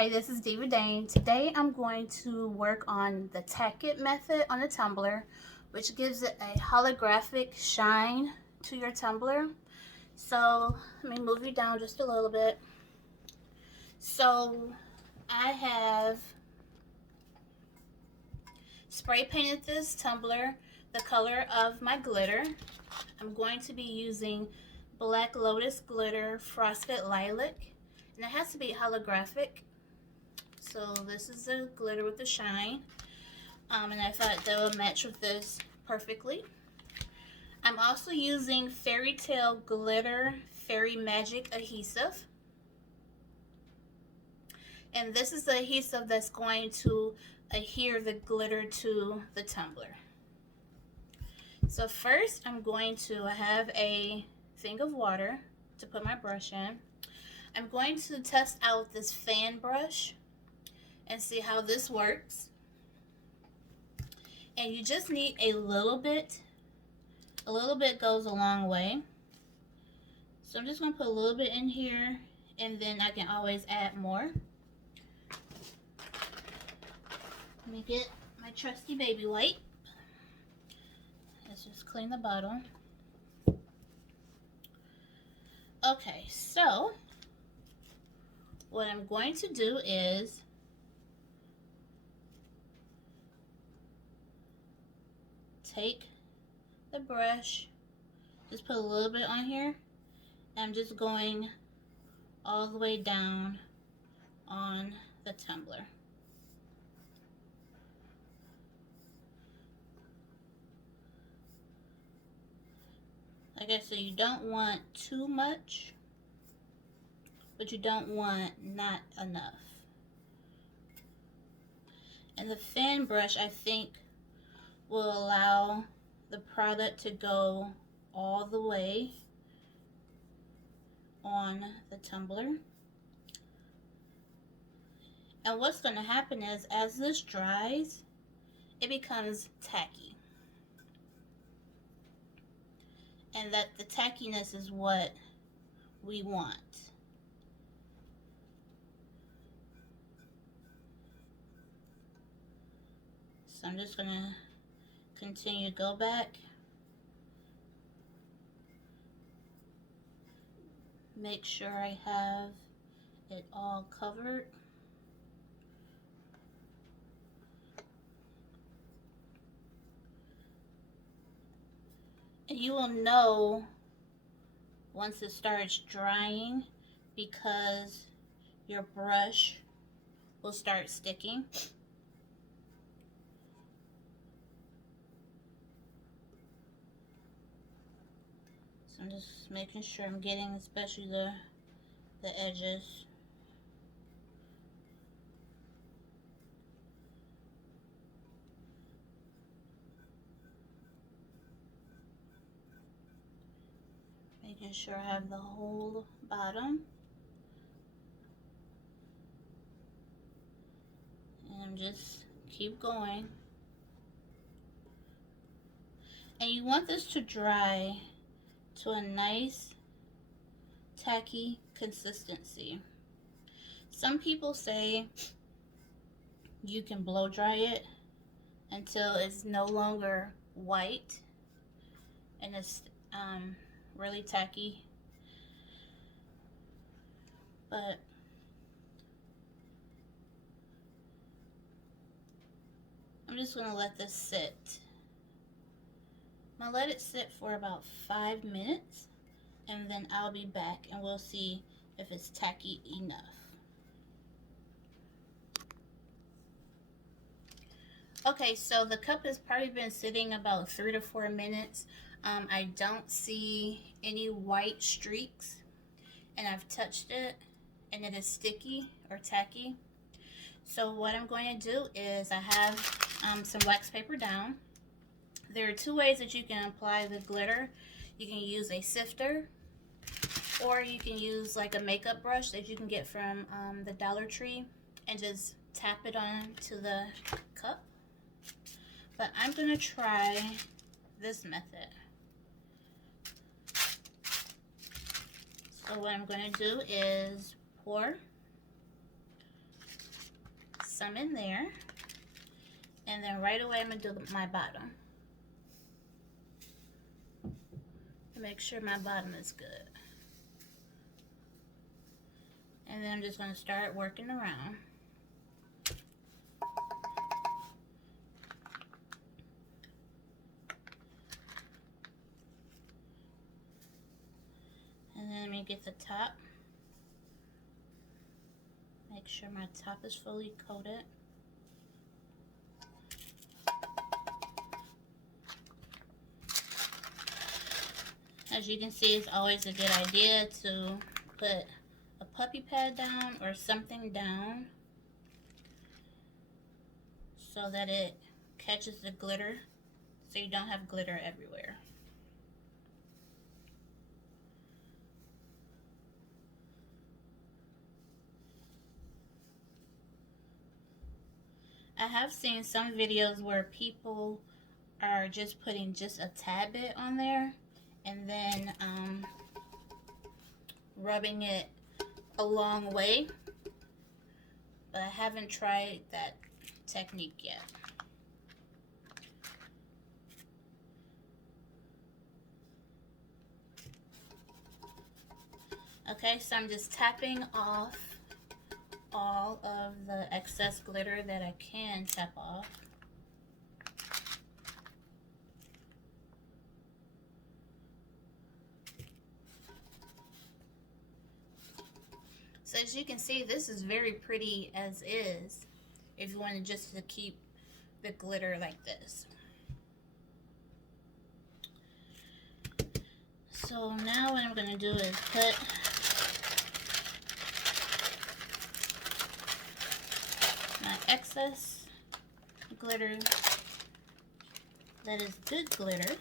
Hi, this is Diva Dane. Today I'm going to work on the Tack-It method on the tumbler, which gives it a holographic shine to your tumbler. So let me move you down just a little bit. So I have spray painted this tumbler the color of my glitter. I'm going to be using Black Lotus Glitter Frosted Lilac, and it has to be holographic. So this is the glitter with the shine, and I thought that would match with this perfectly. I'm also using Fairy Tale Glitter Fairy Magic adhesive, and this is the adhesive that's going to adhere the glitter to the tumbler. So first I'm going to have a thing of water to put my brush in. I'm going to test out this fan brush and see how this works. And you just need a little bit. A little bit goes a long way. So I'm just going to put a little bit in here, and then I can always add more. Let me get my trusty baby wipe. Let's just clean the bottle. Okay, so what I'm going to do is take the brush, just put a little bit on here, and I'm just going all the way down on the tumbler. Like I said, you don't want too much, but you don't want not enough. And the fan brush, I think, will allow the product to go all the way on the tumbler. And what's going to happen is, as this dries, it becomes tacky. And that the tackiness is what we want. So I'm just going to continue to go back. Make sure I have it all covered. And you will know once it starts drying because your brush will start sticking. So I'm just making sure I'm getting especially the edges. Making sure I have the whole bottom. And just keep going. And you want this to dry to a nice tacky consistency. Some people say you can blow dry it until it's no longer white and it's really tacky, but I'm just going to let this sit. I'm going to let it sit for about 5 minutes, and then I'll be back and we'll see if it's tacky enough. Okay, so the cup has probably been sitting about 3 to 4 minutes. I don't see any white streaks, and I've touched it and it is sticky or tacky. So what I'm going to do is I have some wax paper down. There are 2 ways that you can apply the glitter. You can use a sifter, or you can use like a makeup brush that you can get from the Dollar Tree and just tap it onto the cup. But I'm going to try this method. So what I'm going to do is pour some in there. And then right away I'm going to do my bottom. To make sure my bottom is good. And then I'm just going to start working around. And then let me get the top. Make sure my top is fully coated. As you can see, it's always a good idea to put a puppy pad down or something down so that it catches the glitter, so you don't have glitter everywhere. I have seen some videos where people are just putting just a tad bit on there and then rubbing it a long way, but I haven't tried that technique yet. Okay, so I'm just tapping off all of the excess glitter that I can tap off. So as you can see, this is very pretty as is if you wanted just to keep the glitter like this. So now what I'm going to do is put my excess glitter that is good glitter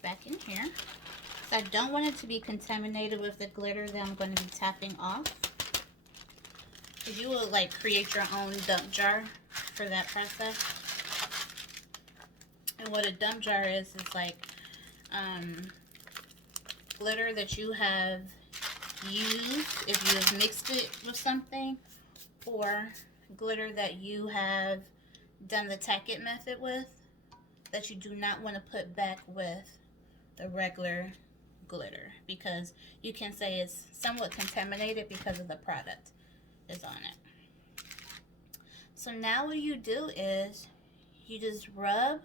back in here. So I don't want it to be contaminated with the glitter that I'm going to be tapping off. Because you will like create your own dump jar for that process. And what a dump jar is like glitter that you have used if you have mixed it with something, or glitter that you have done the Tack-It method with that you do not want to put back with the regular glitter, because you can say it's somewhat contaminated because of the product is on it. So now what you do is you just rub.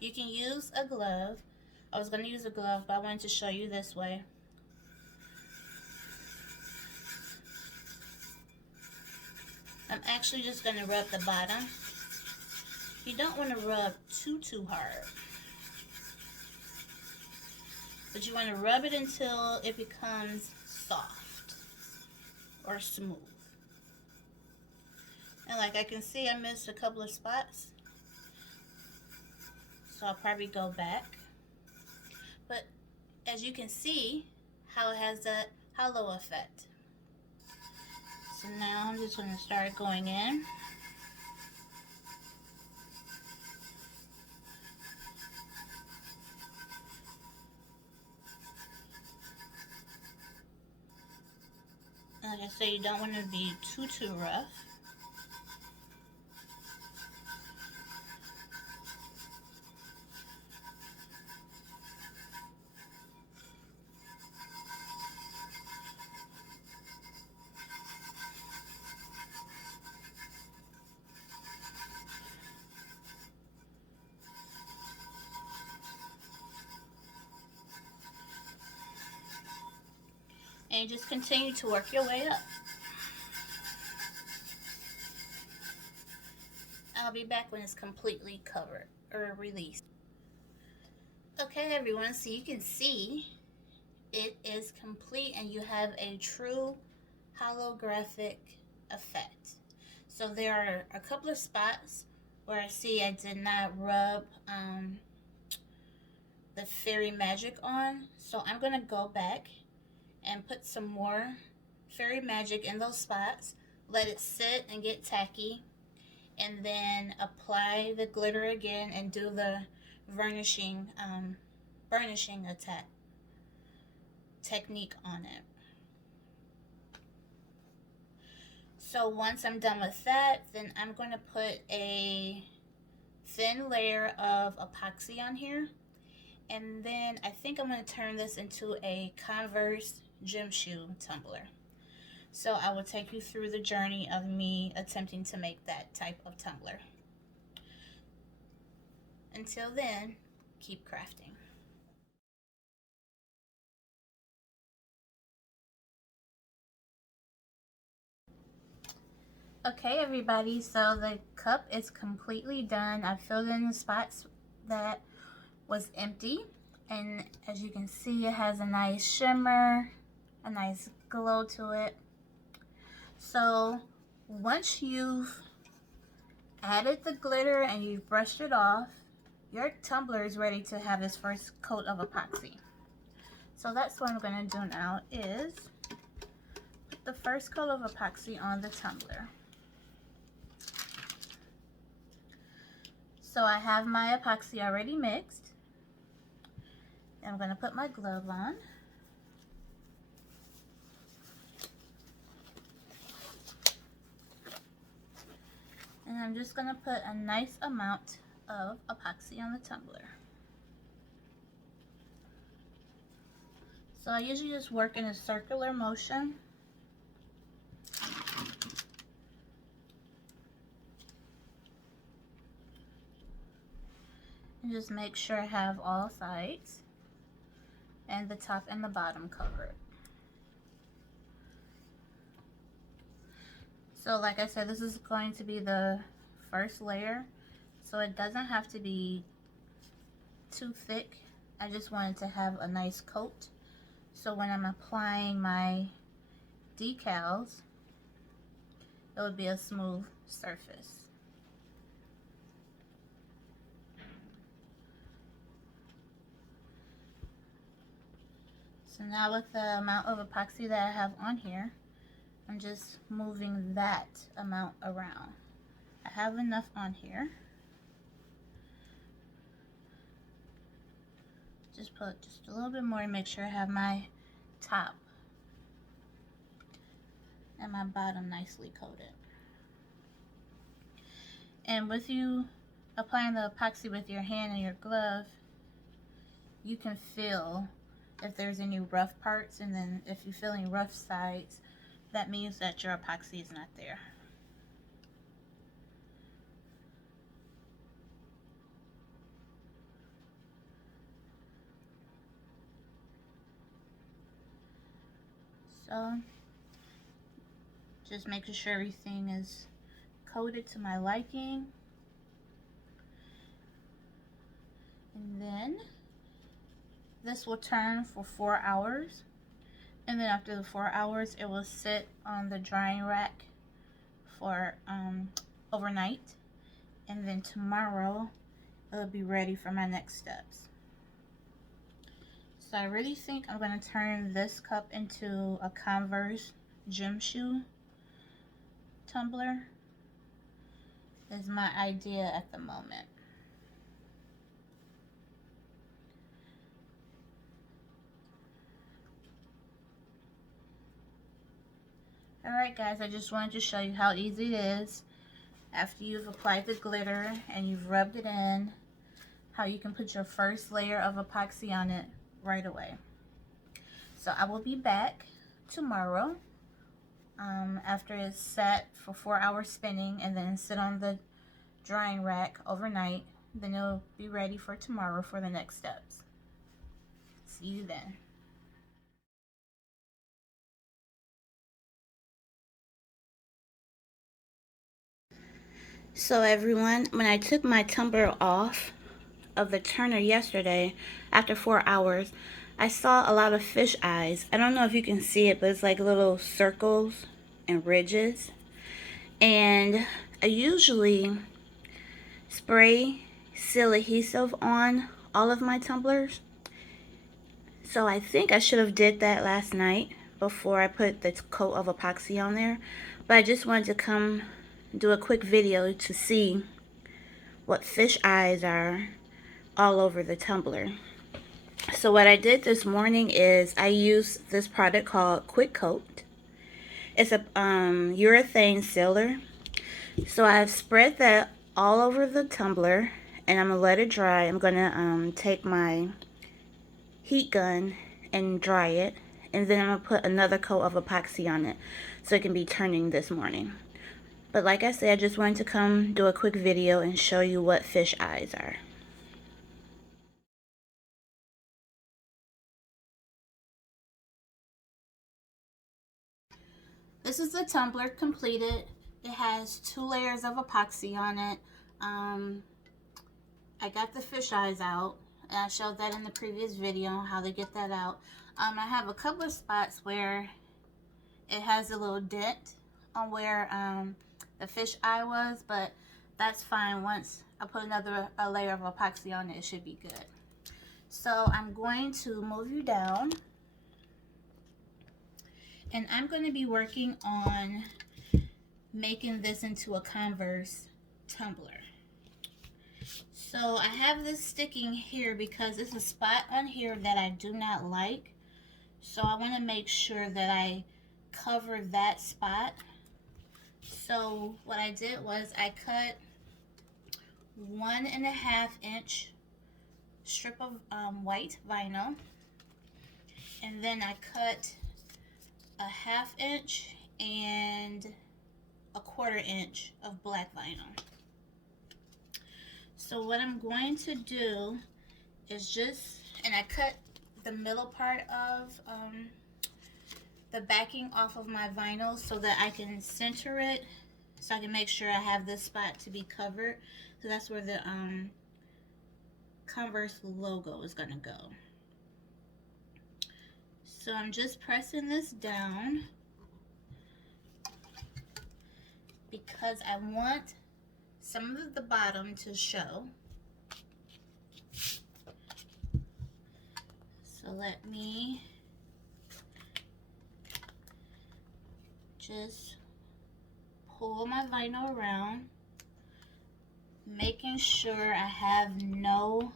You can use a glove. I was going to use a glove, but I wanted to show you this way. I'm actually just going to rub the bottom. You don't want to rub too hard, but you want to rub it until it becomes soft or smooth. And like I can see, I missed a couple of spots, so I'll probably go back. But as you can see how it has that hollow effect. So now I'm just going to start going in. Like I say, you don't want to be too rough. And you just continue to work your way up. I'll be back when it's completely covered or released. Okay everyone, so you can see it is complete and you have a true holographic effect. So there are a couple of spots where I see I did not rub the Fairy Magic on. So I'm going to go back and put some more Fairy Magic in those spots. Let it sit and get tacky. And then apply the glitter again and do the burnishing attack technique on it. So once I'm done with that, then I'm going to put a thin layer of epoxy on here. And then I think I'm going to turn this into a Converse gym shoe tumbler. So I will take you through the journey of me attempting to make that type of tumbler. Until then, keep crafting. Okay, everybody, so the cup is completely done. I filled in the spots that was empty, and as you can see, it has a nice shimmer, a nice glow to it. So once you've added the glitter and you've brushed it off, your tumbler is ready to have its first coat of epoxy. So that's what I'm going to do now, is put the first coat of epoxy on the tumbler. So I have my epoxy already mixed. I'm going to put my glove on. And I'm just going to put a nice amount of epoxy on the tumbler. So I usually just work in a circular motion. And just make sure I have all sides and the top and the bottom covered. So like I said, this is going to be the first layer, so it doesn't have to be too thick. I just wanted to have a nice coat, so when I'm applying my decals, it would be a smooth surface. So now with the amount of epoxy that I have on here, I'm just moving that amount around. I have enough on here. Just put just a little bit more to make sure I have my top and my bottom nicely coated. And with you applying the epoxy with your hand and your glove, you can feel if there's any rough parts, and then if you feel any rough sides, that means that your epoxy is not there. So just making sure everything is coated to my liking. And then this will turn for 4 hours. And then after the 4 hours, it will sit on the drying rack for overnight. And then tomorrow, it'll be ready for my next steps. So I really think I'm going to turn this cup into a Converse gym shoe tumbler. Is my idea at the moment. Alright guys, I just wanted to show you how easy it is after you've applied the glitter and you've rubbed it in, how you can put your first layer of epoxy on it right away. So I will be back tomorrow after it's set for 4 hours spinning and then sit on the drying rack overnight. Then it'll be ready for tomorrow for the next steps. See you then. So everyone, when I took my tumbler off of the turner yesterday, after 4 hours, I saw a lot of fish eyes. I don't know if you can see it, but it's like little circles and ridges. And I usually spray seal adhesive on all of my tumblers. So I think I should have did that last night before I put the coat of epoxy on there. But I just wanted to come do a quick video to see what fish eyes are all over the tumbler. So what I did this morning is I used this product called Quick Coat, It's a urethane sealer. So I've spread that all over the tumbler, and I'm gonna let it dry. I'm gonna take my heat gun and dry it, and then I'm gonna put another coat of epoxy on it so it can be turning this morning. But like I said, I just wanted to come do a quick video and show you what fish eyes are. This is the tumbler completed. It has 2 layers of epoxy on it. I got the fish eyes out, and I showed that in the previous video how to get that out. I have a couple of spots where it has a little dent on where the fish eye was, but that's fine. Once I put a layer of epoxy on it, it should be good. So I'm going to move you down, and I'm going to be working on making this into a Converse tumbler. So I have this sticking here because it's a spot on here that I do not like. So I want to make sure that I cover that spot. So what I did was I cut 1.5 inch strip of white vinyl, and then I cut a 1/2 inch and a 1/4 inch of black vinyl. So what I'm going to do is and I cut the middle part of the backing off of my vinyl so that I can center it, so I can make sure I have this spot to be covered. So that's where the Converse logo is gonna go. So I'm just pressing this down because I want some of the bottom to show. So let me just pull my vinyl around, making sure I have no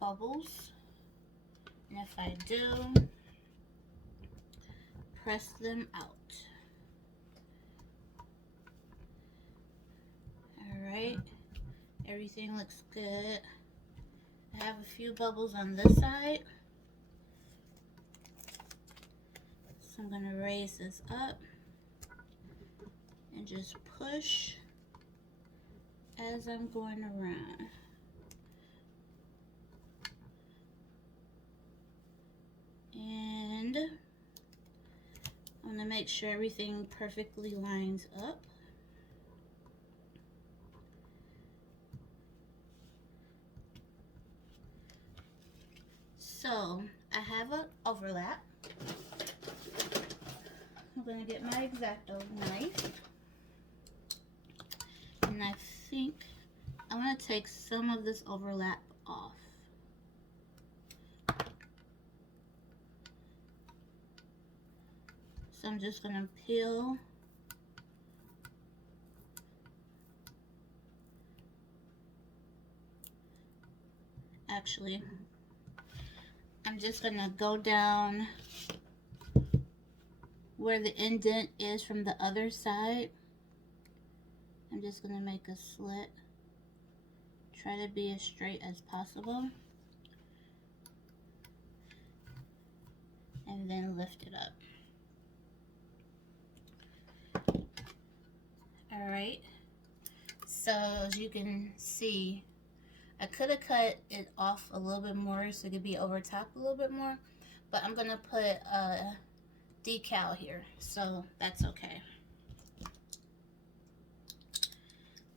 bubbles. And if I do, press them out. Alright, everything looks good. I have a few bubbles on this side. So I'm going to raise this up and just push as I'm going around. And I'm going to make sure everything perfectly lines up. So I have an overlap. I'm going to get my X-Acto knife, and I think I want to take some of this overlap off. So I'm just going to peel I'm just going to go down where the indent is from the other side. I'm just going to make a slit. Try to be as straight as possible. And then lift it up. Alright. So as you can see, I could have cut it off a little bit more so it could be over top a little bit more. But I'm going to put a decal here, so that's okay.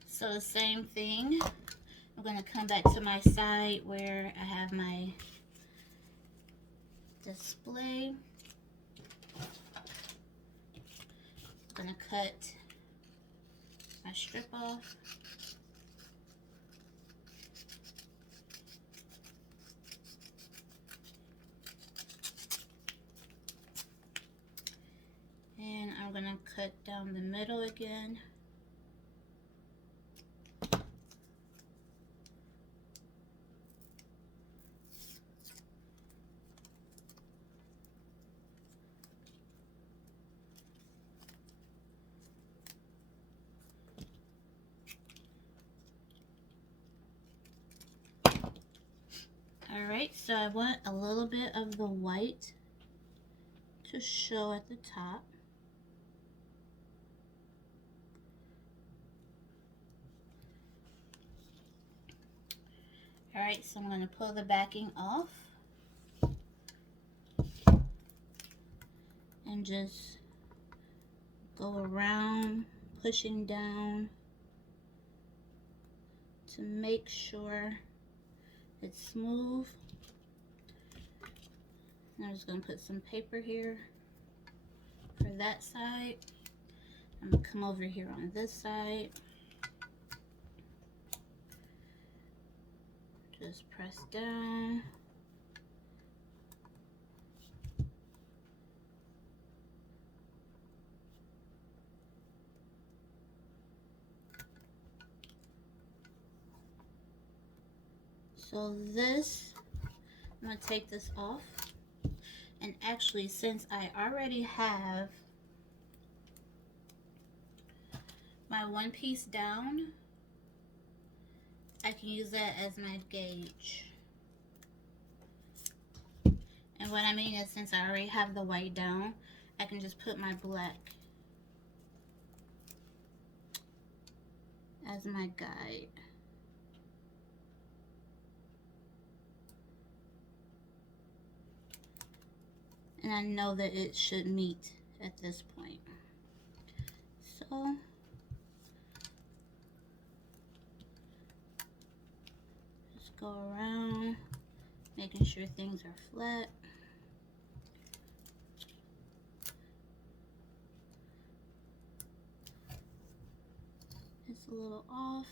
So the same thing, I'm going to come back to my side where I have my display. I'm going to cut my strip off. And I'm going to cut down the middle again. So I want a little bit of the white to show at the top. Alright, so I'm going to pull the backing off and just go around, pushing down to make sure it's smooth. And I'm just going to put some paper here for that side. I'm going to come over here on this side. Just press down. So this, I'm going to take this off. And actually, since I already have my one piece down, I can use that as my gauge. And what I mean is, since I already have the white down, I can just put my black as my guide. And I know that it should meet at this point. So just go around, making sure things are flat. It's a little off.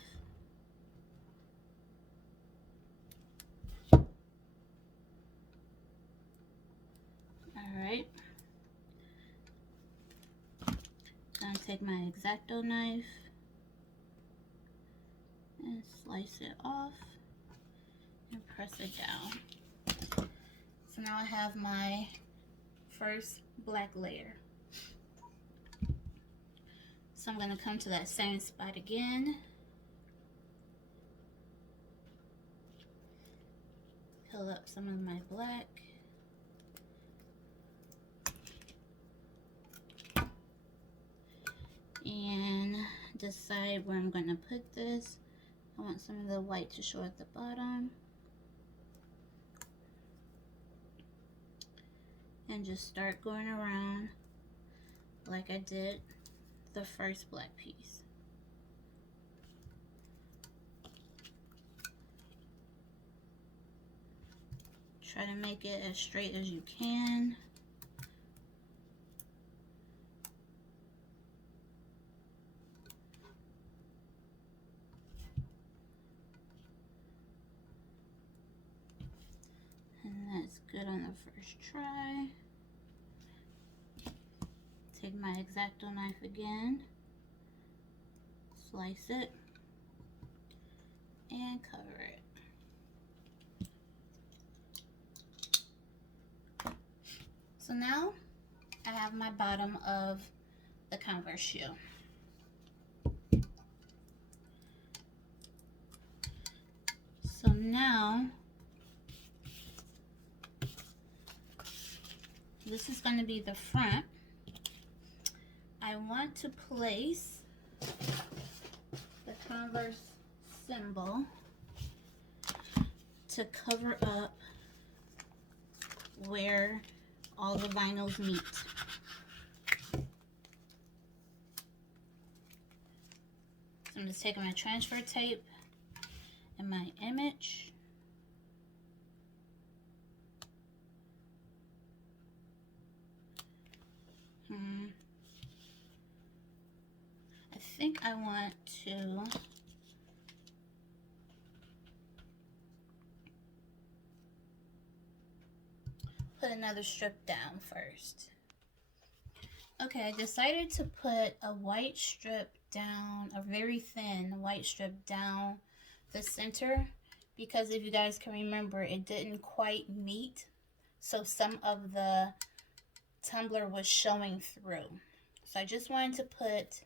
Alright. Gonna take my X-Acto knife and slice it off and press it down. So now I have my first black layer. So I'm gonna come to that same spot again. Fill up some of my black. And decide where I'm going to put this. I want some of the white to show at the bottom. And just start going around like I did the first black piece. Try to make it as straight as you can. And that's good on the first try. Take my X-Acto knife again, slice it, and cover it. So now I have my bottom of the Converse shoe. So now this is going to be the front. I want to place the Converse symbol to cover up where all the vinyls meet. So I'm just taking my transfer tape and my image. I think I want to put another strip down first. Okay, I decided to put a white strip down, a very thin white strip down the center, because if you guys can remember, it didn't quite meet, so some of the tumbler was showing through. So I just wanted to put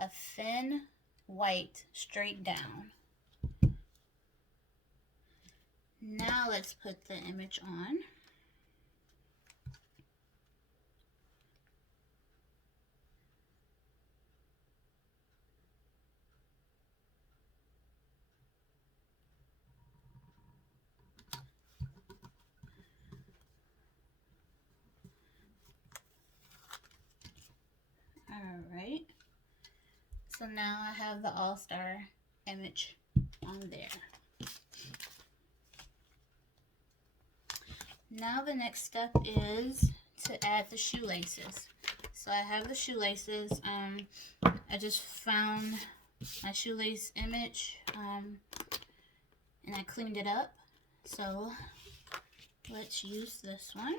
a thin white straight down. Now let's put the image on. Alright, so now I have the All-Star image on there. Now the next step is to add the shoelaces. So I have the shoelaces. I just found my shoelace image and I cleaned it up. So let's use this one.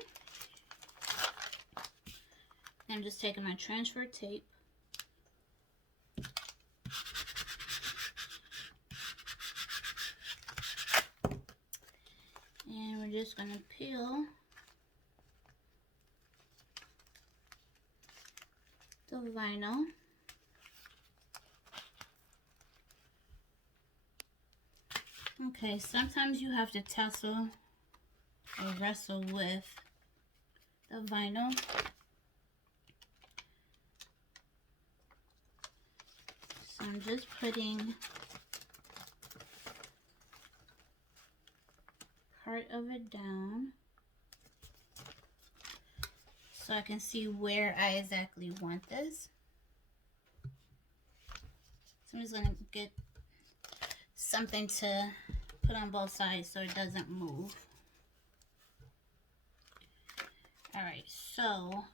I'm just taking my transfer tape and we're just going to peel the vinyl. Okay, sometimes you have to tussle or wrestle with the vinyl. So I'm just putting part of it down so I can see where I exactly want this. So I'm just going to get something to put on both sides so it doesn't move. Alright, so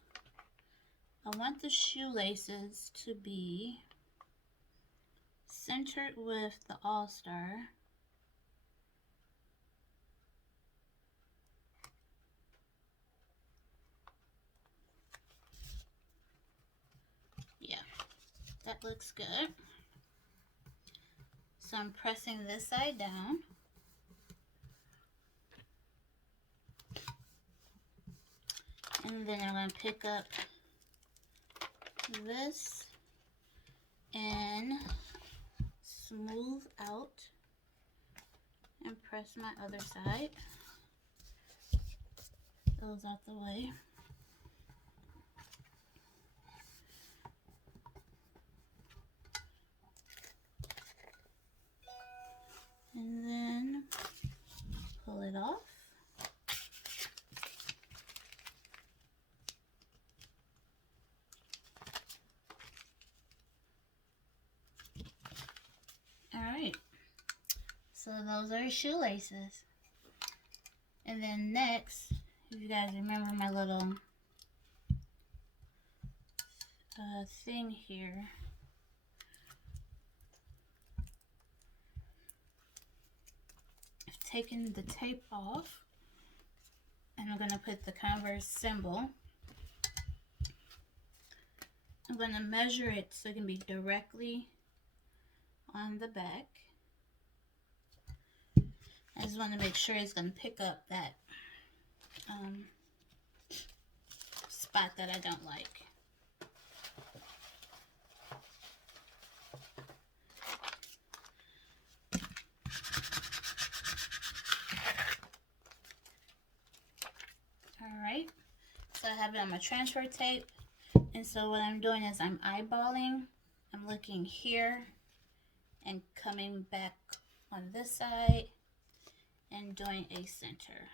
I want the shoelaces to be centered with the All-Star. Yeah, that looks good. So I'm pressing this side down. And then I'm going to pick up this and smooth out and press my other side. Those out the way. And then pull it off. Alright, so those are shoelaces. And then next, if you guys remember my little thing here, I've taken the tape off and I'm going to put the Converse symbol. I'm going to measure it so it can be directly on the back. I just want to make sure it's going to pick up that spot that I don't like. Alright, so I have it on my transfer tape, and so what I'm doing is I'm eyeballing. I'm looking here and coming back on this side and doing a center.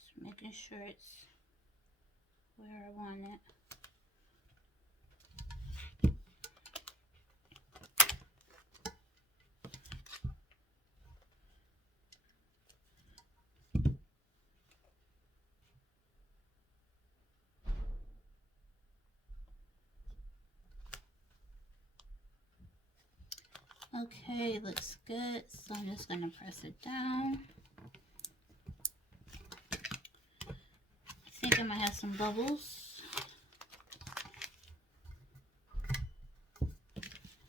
Just making sure it's where I want it. Okay, looks good. So I'm just going to press it down. I think I might have some bubbles.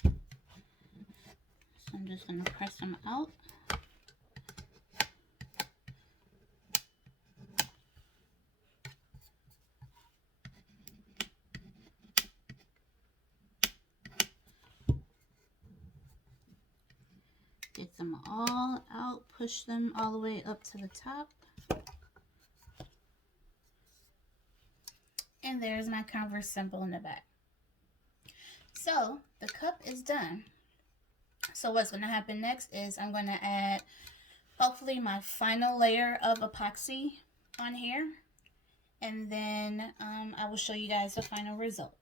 So I'm just going to press them out. Get them all out, push them all the way up to the top. And there's my Converse symbol in the back. So the cup is done. So what's going to happen next is I'm going to add hopefully my final layer of epoxy on here. And then I will show you guys the final result.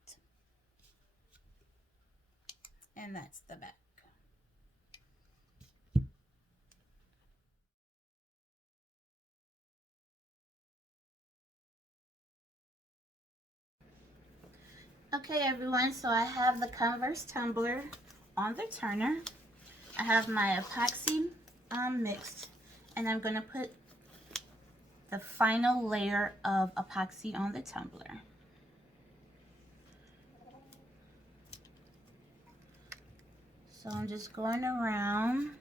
And that's the back. Okay everyone, so I have the Converse tumbler on the turner. I have my epoxy mixed, and I'm going to put the final layer of epoxy on the tumbler. So I'm just going around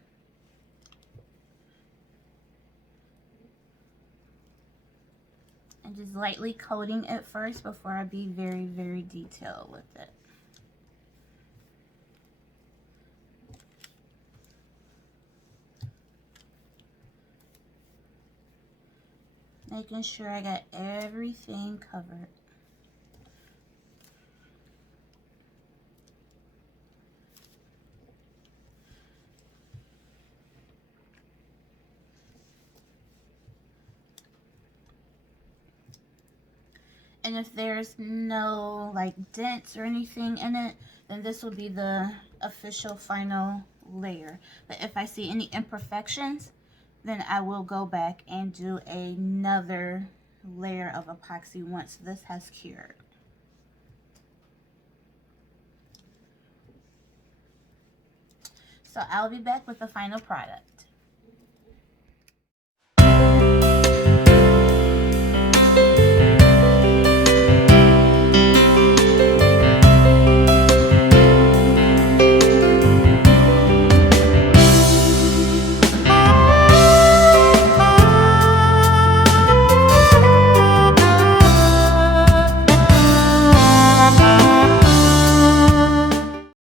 and just lightly coating it first before I be very, very detailed with it. Making sure I got everything covered. And if there's no like dents or anything in it, then this will be the official final layer. But if I see any imperfections, then I will go back and do another layer of epoxy once this has cured. So I'll be back with the final product.